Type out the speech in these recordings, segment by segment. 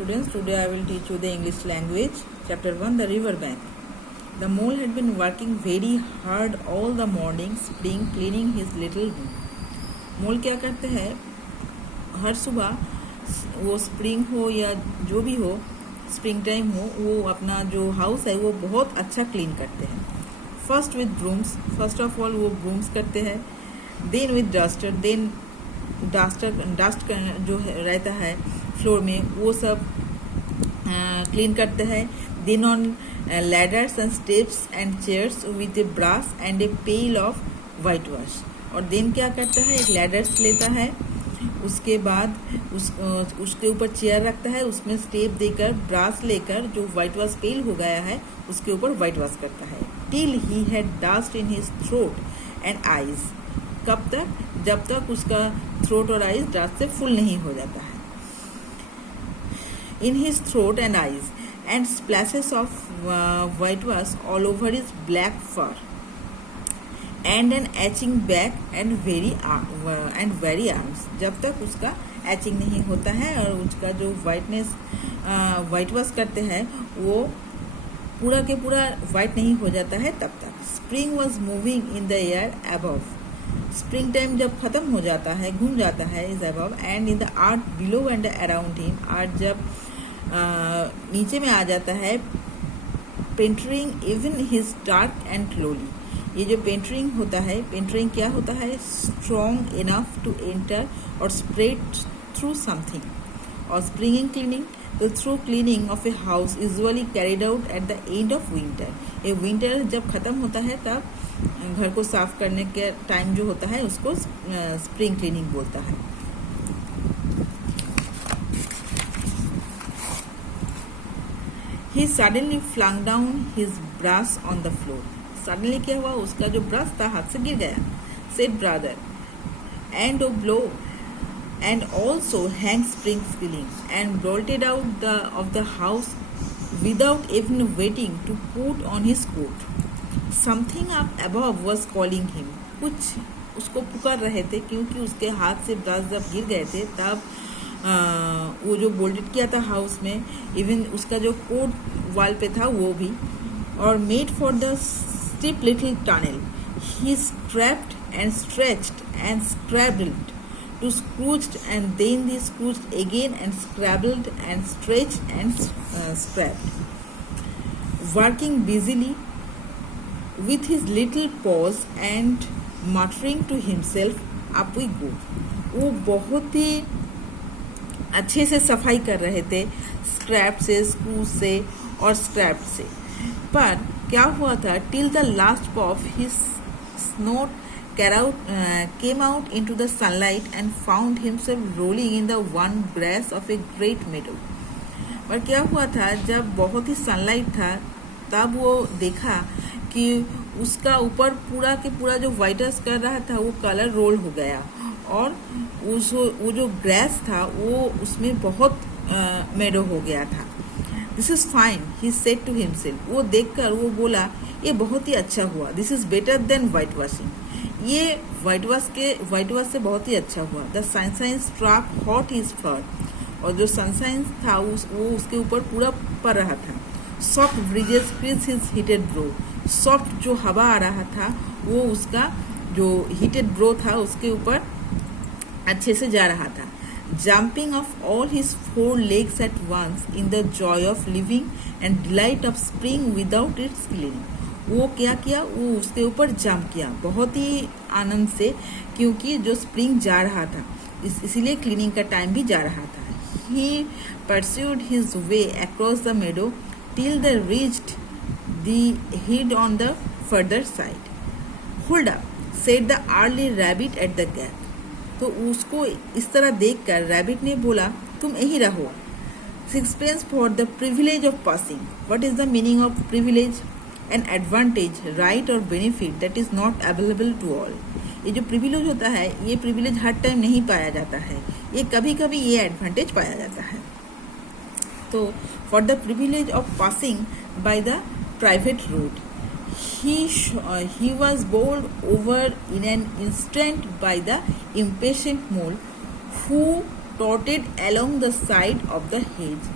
students, today I will teach you the English language. Chapter 1, the river bank. The mole had been working very hard all the morning, spring cleaning his little room. मोल क्या करते हैं, हर सुबह वो spring हो या जो भी हो, स्प्रिंग टाइम हो, वो अपना जो हाउस है वो बहुत अच्छा क्लीन करते हैं. First with brooms, first of all वो ब्रूम्स करते हैं. Then with duster, then dust जो रहता है फ्लोर में वो सब क्लीन करते हैं. Then on ladders and steps and chairs with a brush and a pail of whitewash. और देन क्या करता है, एक लैडर्स लेता है, उसके बाद उसके ऊपर चेयर रखता है, उसमें स्टेप देकर ब्रश लेकर जो वाइट वॉश पेल हो गया है उसके ऊपर वाइट वॉश करता है. Till he had dust in his throat and eyes. कब तक, जब तक उसका थ्रोट और आईज डस्ट से फुल नहीं हो जाता है. In his throat and eyes and splashes of whitewash all over his black fur and an aching back and weary arms. जब तक उसका एचिंग नहीं होता है और उसका जो वाइट वॉश करते हैं वो पूरा के पूरा वाइट नहीं हो जाता है तब तक. Spring was moving in the air above. Spring time जब खत्म हो जाता है, घूम जाता है, is above and in the art below and around him. Art जब नीचे में आ जाता है, penetrating even his dark and slowly. ये जो पेंटरिंग होता है, पेंटरिंग क्या होता है, स्ट्रॉन्ग इनफ टू एंटर और स्प्रेड थ्रू समथिंग. और स्प्रिंगिंग क्लीनिंग, तो through cleaning of a house usually carried out at the end of winter. ये विंटर जब खत्म होता है तब घर को साफ करने के टाइम जो होता है उसको स्प्रिंग क्लीनिंग बोलता है. He suddenly flung down his brush on the floor. Suddenly क्या हुआ, उसका जो ब्रश था हाथ से गिर गया. Said brother, and oh blow, and also hang spring cleaning, and bolted out of the house without even waiting to put on his coat. Something up above was calling him. कुछ उसको पुकार रहे थे क्योंकि उसके हाथ से ब्रश जब गिर गए थे तब वो जो बोल्टेड किया था हाउस में, इवन उसका जो कोट वॉल पे था वो भी. और made for the steep little tunnel he strapped and stretched and scrabbled to scrooged and then they scrooged again and scrabbled and stretched and scrapped. Working busily with his little paws and muttering to himself, up we go. वो बहुत ही अच्छे से सफाई कर रहे थे scrap से, screw से और स्क्रैप से. पर क्या हुआ था, till the last puff his snort came out into the sunlight and found himself rolling in the one grass of a great meadow. पर क्या हुआ था, जब बहुत ही सनलाइट था तब वो देखा कि उसका ऊपर पूरा के पूरा जो वाइटस कर रहा था वो कलर रोल हो गया और वो जो ग्रास था वो उसमें बहुत मेडो हो गया था. This is fine, he said to himself. वो देखकर वो बोला ये बहुत ही अच्छा हुआ. This is better than white washing. ये वाइट वॉश से बहुत ही अच्छा हुआ. The sunshine struck hot his fur. और जो सनशाइन था वो उसके ऊपर पूरा पड़ रहा था. Soft bridges crease his heated bro. Soft जो हवा आ रहा था वो उसका जो हीटेड ब्रो था उसके ऊपर अच्छे से जा रहा था. Jumping off all his 4 legs at once in the joy of living and delight of spring without its cleaning. वो क्या किया, वो उसके ऊपर जंप किया बहुत ही आनंद से, क्योंकि जो स्प्रिंग जा रहा था इसीलिए क्लीनिंग का टाइम भी जा रहा था. He pursued his way across the meadow till the reached the hedge on the further side. Hold up, said the early rabbit at the gap. तो उसको इस तरह देखकर रैबिट ने बोला तुम यही रहो. 6 for the privilege of passing. What is the meaning of privilege? An advantage, right और benefit that is not available to all. ये जो प्रिविलेज होता है ये प्रिविलेज हर टाइम नहीं पाया जाता है, ये कभी कभी ये एडवांटेज पाया जाता है. तो for the privilege of passing by the private road he was bowled over in an instant by the impatient mole who trotted along the side of the hedge.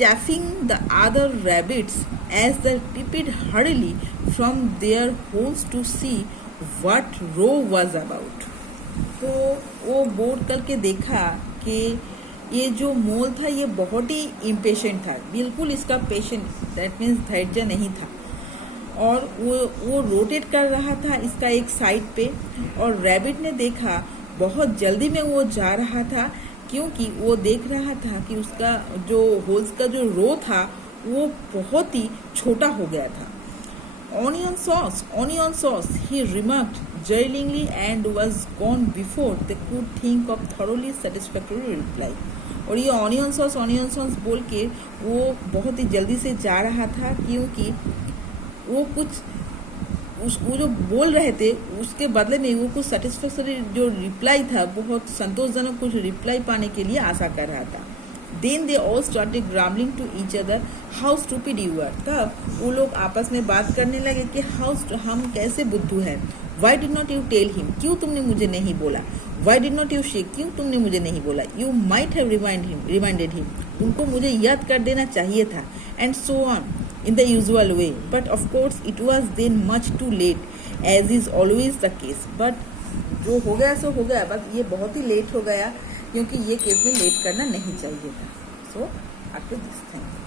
chaffing the other rabbits as they peeped hurriedly from their holes to see what row was about. तो वो board करके देखा कि ये जो मोल था ये बहुत ही इम्पेशेंट था, बिल्कुल इसका पेशेंट दैट मीन्स धैर्य नहीं था, और वो रोटेट कर रहा था इसका एक साइड पे, और रैबिट ने देखा बहुत जल्दी में वो जा रहा था क्योंकि वो देख रहा था कि उसका जो होल्स का जो रो था वो बहुत ही छोटा हो गया था. onion sauce, he remarked jeeringly and was gone before they could think of thoroughly satisfactory reply. और ये ऑनियन सॉस बोल के वो बहुत ही जल्दी से जा रहा था क्योंकि वो कुछ उसको जो बोल रहे थे उसके बदले में वो कुछ सेटिस्फैक्टरी जो रिप्लाई था, बहुत संतोषजनक कुछ रिप्लाई पाने के लिए आशा कर रहा था. Then they all started grumbling to each other how stupid you are. तब वो लोग आपस में बात करने लगे कि हम कैसे बुद्धू हैं. Why did not you tell him? क्यों तुमने मुझे नहीं बोला. Why did not you say? क्यों तुमने मुझे नहीं बोला. You might have reminded him. उनको मुझे याद कर देना चाहिए था. And so on in the usual way. But of course it was then much too late, as is always the case. But जो हो गया सो हो गया, बस ये बहुत ही लेट हो गया क्योंकि ये केस में लेट करना नहीं चाहिए था. So after this thank you.